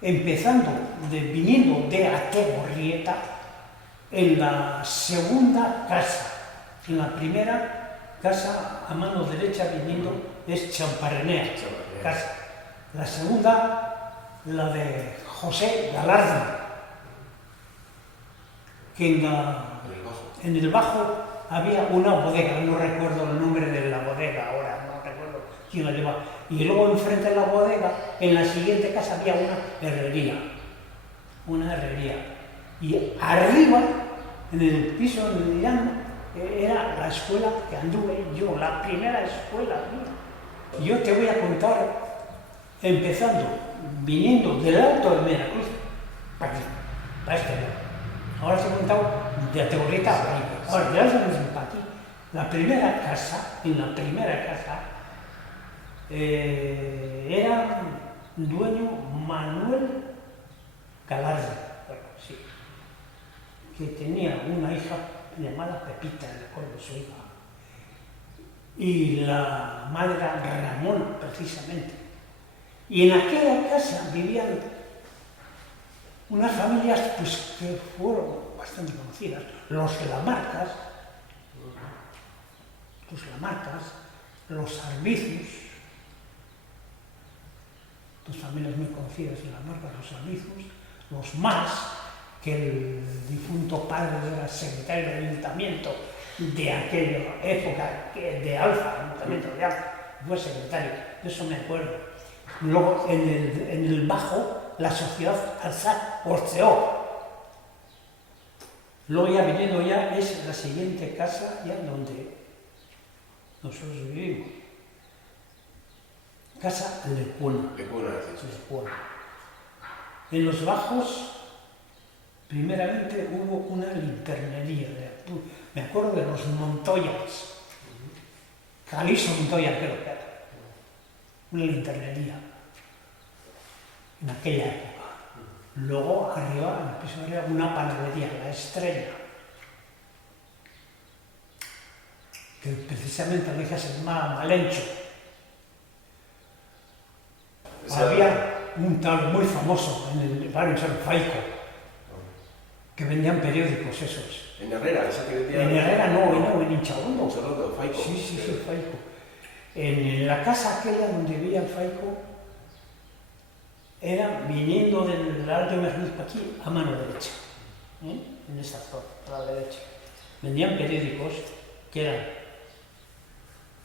viniendo de Ategorrieta, en la segunda casa. En la primera casa, a mano derecha viniendo, es Champarrenea, casa. La segunda, la de José Galarza, que en el bajo había una bodega, no recuerdo el nombre de la bodega ahora, no recuerdo quién la llevaba. Y luego enfrente de la bodega, en la siguiente casa había una herrería. Y arriba, en el piso donde llamo, era la escuela que anduve yo, la primera escuela mía. Yo te voy a contar, empezando, viniendo del Alto de Veracruz, para aquí, para este lado. Ahora os he contado de Ategorrieta a aquí. Ahora, ya os para aquí. La primera casa, era dueño Manuel Galarza, sí, que tenía una hija llamada Pepita, recuerdo su hija, y la madre era Ramona, precisamente. Y en aquella casa vivían unas familias pues, que fueron bastante conocidas, los Lamarcas, los Arbizos, dos familias muy conocidas en Lamarcas, los Arbizos, los Mas, que el difunto padre era secretario del ayuntamiento de aquella época, de Alfa, el ayuntamiento de Alfa, fue secretario, de eso me acuerdo. Luego en el bajo, la sociedad Alzar Orceó. Luego ya viniendo ya es la siguiente casa ya donde nosotros vivimos. Casa Lecuna. Lecuna. En los bajos, primeramente hubo una linternería. Me acuerdo de los Montoyas. Calizo Montoya creo que era. Una linternería. En aquella época. Luego arriba, en el piso de arriba, una panadería, La Estrella. Que precisamente la hija se llamaba Malencho. Había un tal muy famoso en el barrio San Faico, que vendían periódicos esos. ¿En Herrera? ¿Esa que vendía? En Herrera no, en Hinchabondo. ¿Hinchabondo, Faico? Sí, Faico. En la casa aquella donde vivía el Faico, era viniendo del Alto de Merluz aquí a mano derecha, en esa zona, a la derecha. Vendían periódicos que eran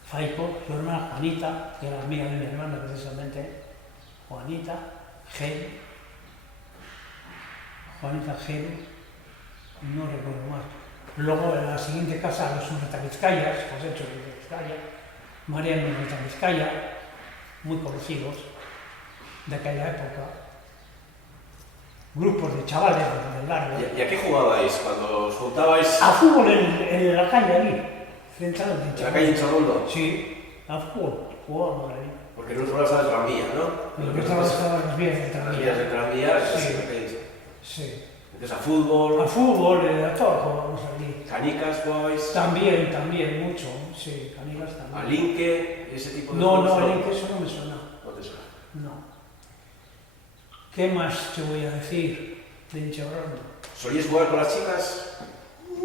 Faico, su hermana Juanita, que era amiga de mi hermana precisamente, Juanita Gel, no recuerdo más. Luego en la siguiente casa, los Urretavizcayas, José Urretavizcaya, Mariano Urretavizcaya, muy conocidos de aquella época. Grupos de chavales del barrio. ¿Y a qué jugabais cuando os juntabais? A fútbol en la calle allí, centrado en ¿En la calle Hinchabondo? Sí, a fútbol, jugábamos ahí. Porque no os estaba el tranvía, ¿no? Nosotros estábamos las vías del tranvía. Las vías del tranvía, sí. Sí. Entonces a fútbol. A fútbol, a todo jugábamos allí. ¿Canicas jugabais? También, mucho. Sí, canicas también. ¿A Linke? ¿Ese tipo de No, juegos? no, Linke eso no me suena. ¿No te suena? No. ¿Qué más te voy a decir de Hinchabondo? ¿Solíais jugar con las chicas?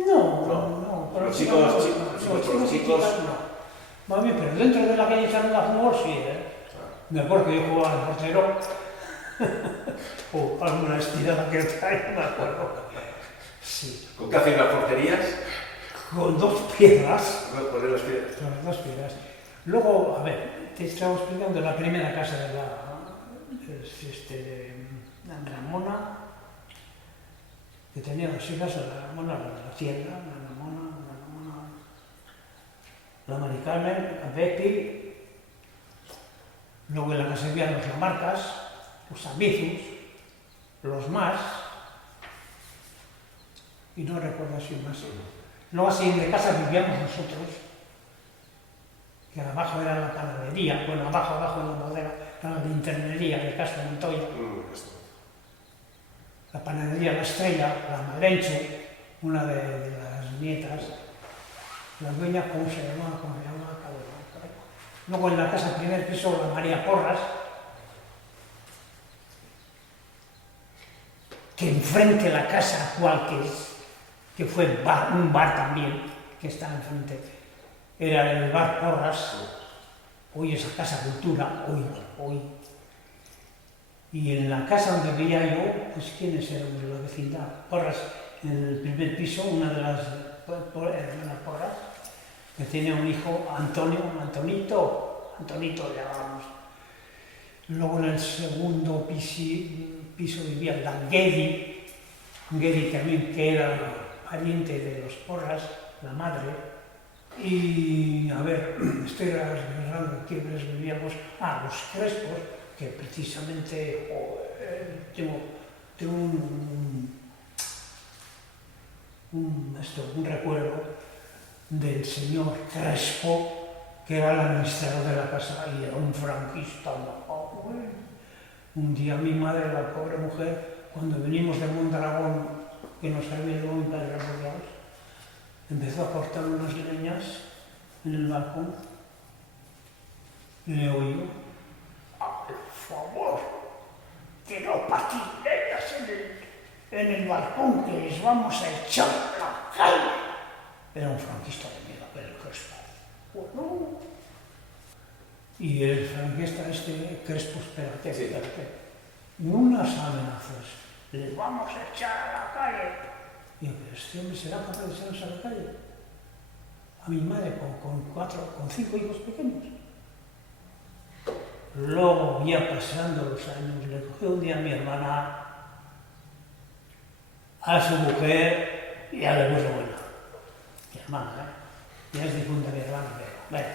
No. Los chicos, no. Mami, pero dentro de la calle Hinchabondo a fútbol sí, Me acuerdo que yo jugaba al portero. O alguna estirada que trae, me acuerdo. Sí. ¿Con qué hacéis las porterías? Con dos piedras. Poner las piedras. Con dos piedras. Luego, a ver, te estaba explicando la primera casa de la Ramona, que tenía dos hijas, la Ramona, la Hacienda, la Ramona, la Mari Carmen, la Betty. Luego en la casa vivían los Lamarcas, los Ambizos, los Mas, y no recuerdo así más. Luego así de casa vivíamos nosotros, que abajo era la panadería, bueno, abajo en la bodega, era la linternería de Castro Montoya. La panadería La Estrella, la Malencho, una de las nietas, la dueña, ¿cómo se llamaba? Luego en la casa primer piso, la María Porras. que enfrente la casa actual, que fue un bar también, que está enfrente, era el bar Porras, hoy es la Casa Cultura, hoy. Y en la casa donde vivía yo, pues ¿quiénes eran de la vecindad? Porras, en el primer piso, una de las hermanas Porras, que tenía un hijo, Antonito le llamábamos. Luego en el segundo piso vivía Languedi también, que era pariente de los Porras, la madre. Y a ver, estoy recordando quiénes vivíamos. Los Crespos, que precisamente tengo un recuerdo del señor Crespo, que era el administrador de la casa y era un franquista. Un día mi madre, la pobre mujer, cuando venimos de Mondragón, que nos había ido un padre Rodeados, empezó a cortar unas leñas en el balcón y le oí: por favor, que no pateen leñas en el balcón, que les vamos a echar la calle. Era un franquista de miedo, el Crespo. Bueno. Y el franquista Crespo, espérate. Unas amenazas. Les vamos a echar a la calle. Y yo, ¿este hombre será capaz de echarnos a la calle? A mi madre con 5 hijos pequeños. Luego, ya pasando los años, le cogió un día a mi hermana, a su mujer, y ya le puso buena. Mi hermana, ya es difunta mi hermana, pero venga,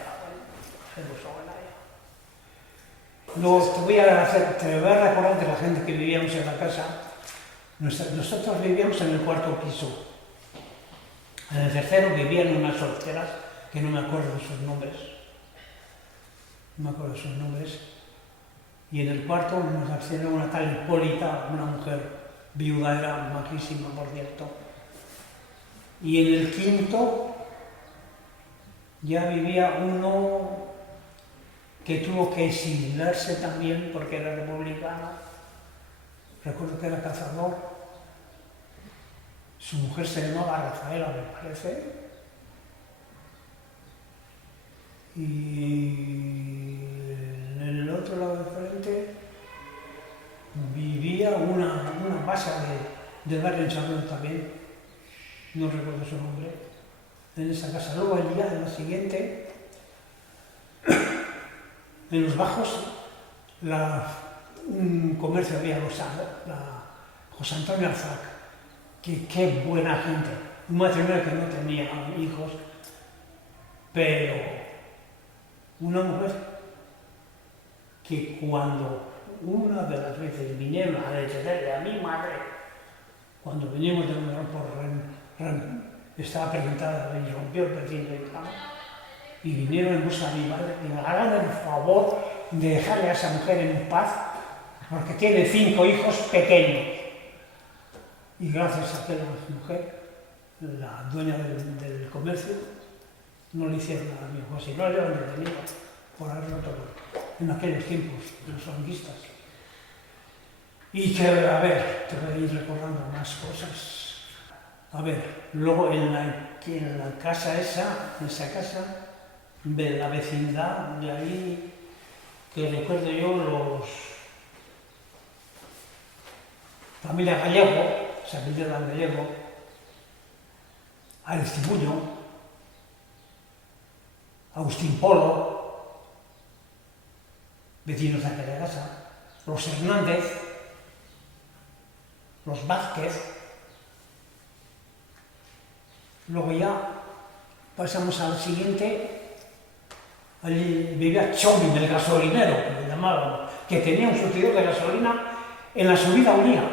se puso buena ya. Luego te voy a recordar de la gente que vivíamos en la casa. Nosotros vivíamos en el 4.º piso. En el 3.º vivían unas solteras, que no me acuerdo de sus nombres. Y en el 4.º nos hacían una tal Hipólita, una mujer viuda, era majísima, por cierto. Y en el 5.º ya vivía uno que tuvo que exiliarse también porque era republicano. Recuerdo que era cazador. Su mujer se llamaba Rafaela, me parece. Y en el otro lado de frente vivía una basa del barrio en Charlón también. No recuerdo su nombre. En esa casa. Luego allí, en la siguiente, en los bajos, un comercio había José Antonio Arzac, que qué buena gente, un matrimonio que no tenía hijos, pero una mujer que cuando una de las veces vinieron a detenerle a mi madre, cuando venimos de Mondragón por estaba presentada y rompió el perfil de cama, y vinieron en busca de mi madre y me hagan el favor de dejarle a esa mujer en paz, porque tiene 5 hijos pequeños. Y gracias a aquella mujer, la dueña del comercio, no le hicieron nada a mi hijo, si no le habían detenido por haberlo todo en aquellos tiempos, los franquistas. Y que, a ver, te voy a ir recordando más cosas. A ver, luego en la casa esa de la vecindad de ahí, que recuerdo yo, familia Gallego, se apellidan Gallego, Aristibuño, Agustín Polo, vecinos de aquella casa, los Hernández, los Vázquez. Luego ya pasamos al siguiente. Allí vivía Chomin, el gasolinero, que le llamaban, que tenía un surtidor de gasolina en la subida a Uría.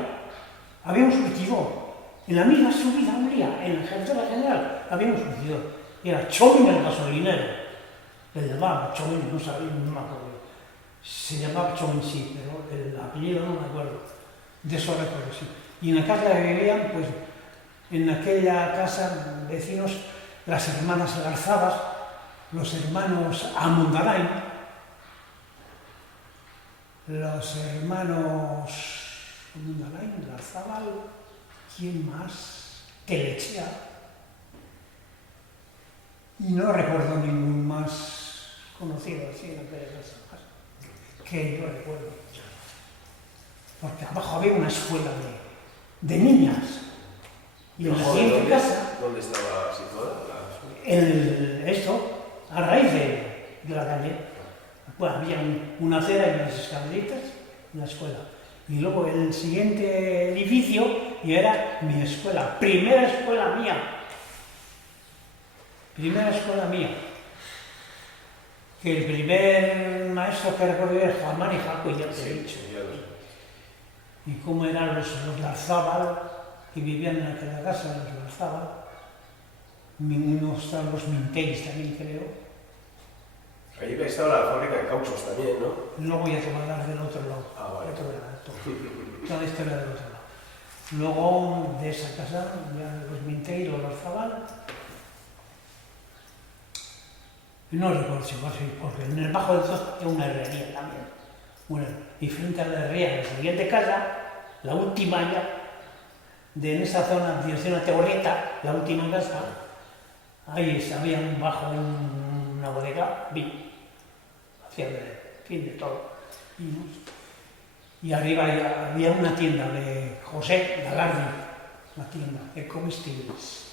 Había un surtidor, en la misma subida a Uría, en la carretera general, había un surtidor. Y era Chomin, el gasolinero. Le llamaban Chomin, no sabía, no me acuerdo. Se llamaba Chomin, sí, pero el apellido no me acuerdo. De eso recuerdo, sí. Y en la casa que vivían, pues, en aquella casa, vecinos, las hermanas Garzabas, los hermanos Amundarain, los hermanos Amundarain, Garzábal, ¿quién más? Telechea. Y no recuerdo ningún más conocido así en la Pérez de San Juan, que yo recuerdo. Porque abajo había una escuela de niñas. Y en la siguiente casa... ¿Dónde estaba situada la escuela? Esto, a raíz de la calle. Bueno, había una acera y unas escaleritas en la escuela. Y luego el siguiente edificio y era mi escuela, primera escuela mía. Primera escuela mía. Que el primer maestro que recuerdo era Juan Mari Jaco, ya te he dicho. Y cómo eran los Larzábal, que vivían en aquella casa, los Larzábal. Unos estaban los Minteis también, creo. Allí estaba la fábrica de cauchos también, ¿no? Luego ya te voy a dar del otro lado. Ah, vale. Toda la historia del otro lado. Luego de esa casa, ya los Minteis, los Larzábal. No recuerdo si fue así, porque en el bajo del todo hay una herrería también. Y frente a la herrería, en la siguiente casa, la última ya, en esa zona, dirección a Tegorrieta, la última casa, ahí había un bajo, una bodega, hacía de todo. Y arriba había una tienda de José Galardi, una tienda de comestibles.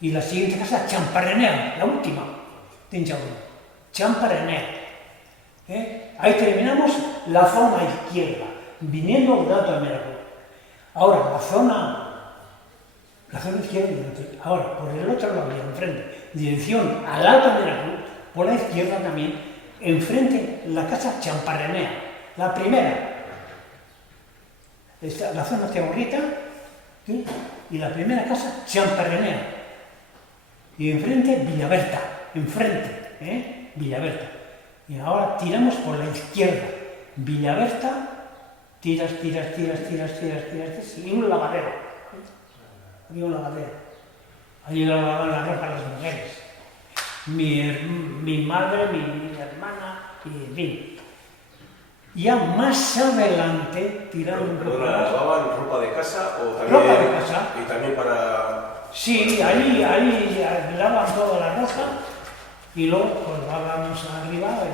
Y la siguiente casa, Champarrenea, la última. Champarrenea. Ahí terminamos la zona izquierda, viniendo del Alto de Veracruz. Ahora, la zona izquierda, ahora, por el otro lado, enfrente, dirección al Alto de Veracruz, por la izquierda también, enfrente la casa Champarrenea, la primera. La zona Tegorrieta, ¿sí? Y la primera casa Champarrenea. Y enfrente Villaberta. Enfrente, Villaberta. Y ahora tiramos por la izquierda. Villaberta, tiras, y un lavadero. Había un lavadero. Allí lavaban la ropa las mujeres. Mi madre, mi hermana, y en fin. Ya más adelante, tirando un poco más. ¿Lavaban ropa de casa o también? Ropa de casa. Y también para... Sí, ahí lavan toda la ropa. Y luego pues vamos arriba, se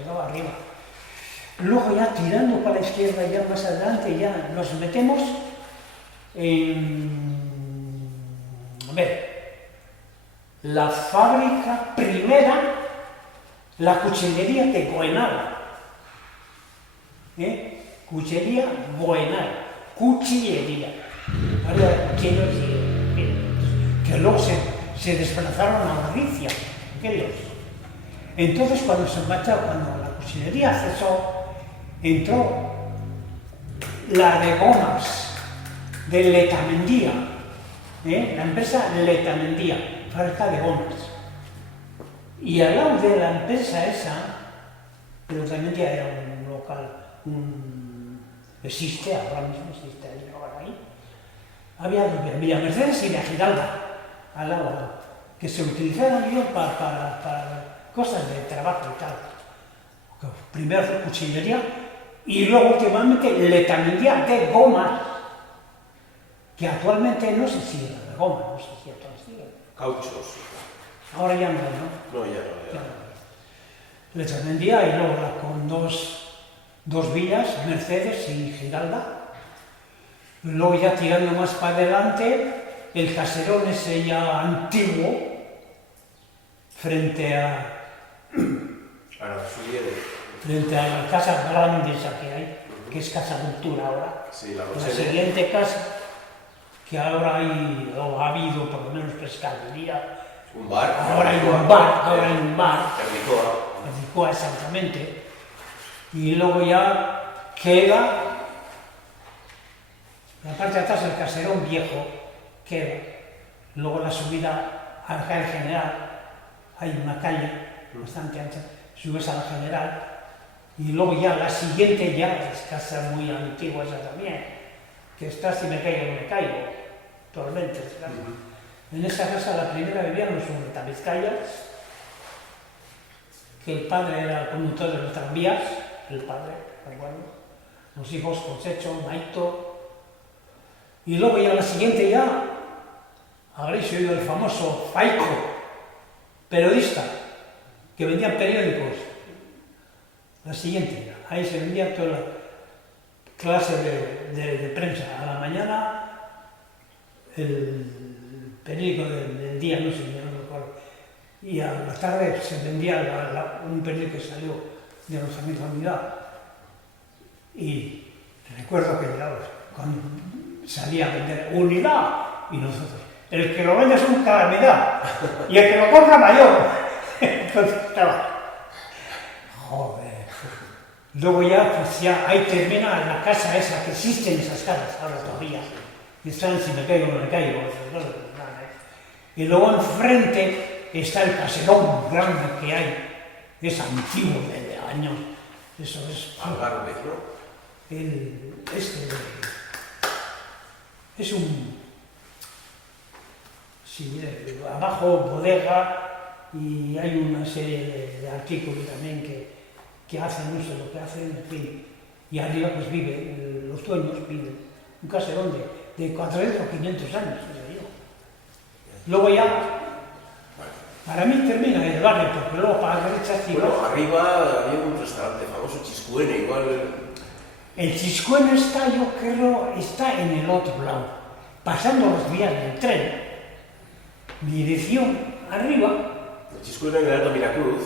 levaba arriba. Luego ya tirando para la izquierda, ya más adelante, ya nos metemos en... A ver, la fábrica primera, la cuchillería de Goenal. Cuchillería Goenal, cuchillería. Ahora, cuchillos que luego se desplazaron a Galicia. Aquellos. Entonces, cuando la cuchillería cesó, entró la de gomas de Letamendía, la empresa Letamendía, fábrica de gomas. Y al lado de la empresa esa, Letamendía era un local, ahora mismo existe ahí, había Villa Mercedes y Villa Giralda, al lado, que se utilizaban para cosas de trabajo y tal. Primero fue cuchillería y luego últimamente Letamendía de gomas, que actualmente no sé si era de goma, no sé si actualmente sigue. Cauchos. Ahora ya no, ¿no? No, ya no. Letamendía y luego con dos villas, Mercedes y Giralda. Luego ya tirando más para adelante, el caserón ese ya antiguo, frente a la casa grande esa que hay, que es Casa Cultura ahora. Sí, la siguiente casa, que ahora hay, o ha habido por lo menos pescadería. Un bar. Ahora hay un bar. Perdicoa. Exactamente. Y luego ya queda la parte de atrás del caserón viejo, queda. Luego la subida a la calle General, hay una calle bastante ancha, subes a la General, y luego ya la siguiente ya es casa muy antigua esa también, que está si me caigo no me caigo, Tormentes. En esa casa la primera vivían los Urtabizcayas, que el padre era el conductor de los tranvías, el padre, recuerdo, los hijos Concecho, Maito, Y luego ya la siguiente ya, habréis oído el famoso Faico, periodista, que vendía periódicos. La siguiente ya, ahí se vendía toda la clase de prensa. A la mañana, el periódico del día, no sé, no me acuerdo. Y a la tarde se vendía un periódico que salió de los amigos de la unidad. Y recuerdo que cuando salía a vender unidad, y nosotros, el que lo vende es un calamidad, y el que lo compra mayor. Entonces estaba, joder. Luego ya, pues ya, ahí termina la casa esa, que existen esas casas ahora todavía. Y están, si me caigo, no me caigo. Y luego enfrente está el caserón grande que hay, es antiguo, de años. Eso es. Algarve, ¿no? Es un. Sí, abajo bodega y hay una serie de artículos también que hacen, no sé lo que hacen, en fin. Y arriba pues los dueños viven. Un caserón de 400 o 500 años, diría yo. Luego ya, para mí termina el barrio, porque luego para la derecha... Bueno, arriba había un restaurante famoso, Chiscuene, igual... El Chiscuene está, yo creo, está en el otro lado, pasando las vías del tren, dirección arriba. El Chiscuene en el Alto Miracruz,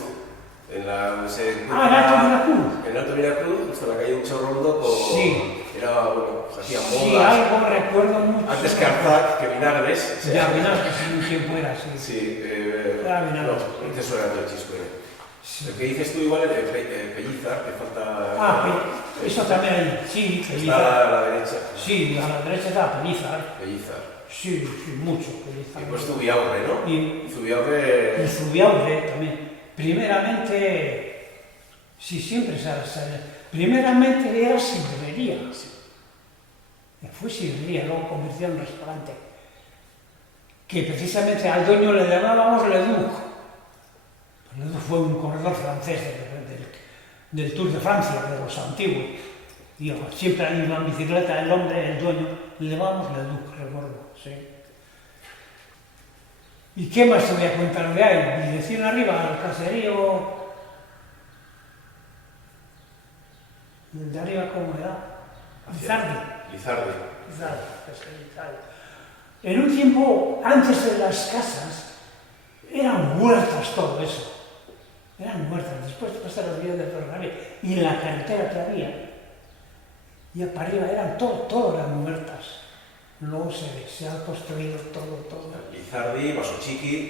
en la... el Alto Miracruz. En el Alto Miracruz, hasta la calle un Chorrondo con... Sí. Era, bueno, pues hacía modas. Sí, algo recuerdo mucho. Antes que Arzac, que Vinagres. Ya, Vinagres, en un tiempo era así. Sí, Era Vinagres. No, te suena el Chiscuene. Sí. El que dices tú igual, el Pellizar, que falta... Eso también hay, sí, Pellizar. Está a la derecha. Sí, a la derecha está Pellizar. Pellizar. Sí, mucho Pellizar. Y pues Zubiaurre, ¿no? Y Zubiaurre... Y Zubiaurre también. Primeramente, sí, siempre primeramente era sidrería. Sí. Fue sidrería, luego convirtió en restaurante. Que precisamente al dueño le llamábamos Leduc. Leduc fue un corredor francés del Tour de Francia, de los antiguos. Y siempre ha ido en bicicleta el hombre, el dueño, le llamábamos Leduc, recuerdo, sí. ¿Y qué más te voy a contar de ahí? Dirección arriba, al caserío. ¿Y el de arriba cómo era? Lizardi. En un tiempo, antes de las casas, eran huertas todo eso. Eran huertas. Después pasaron los vías del ferrocarril. Y en la carretera que había, y para arriba eran todo eran huertas. Luego se ha construido todo. Lizardi,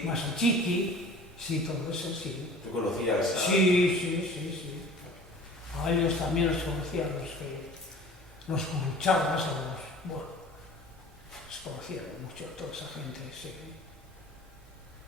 Masochiqui, sí, todo eso, sí. ¿Tú conocías a...? Sí. A ellos también los conocía, los Curuchagas, los conocía mucho, toda esa gente, sí.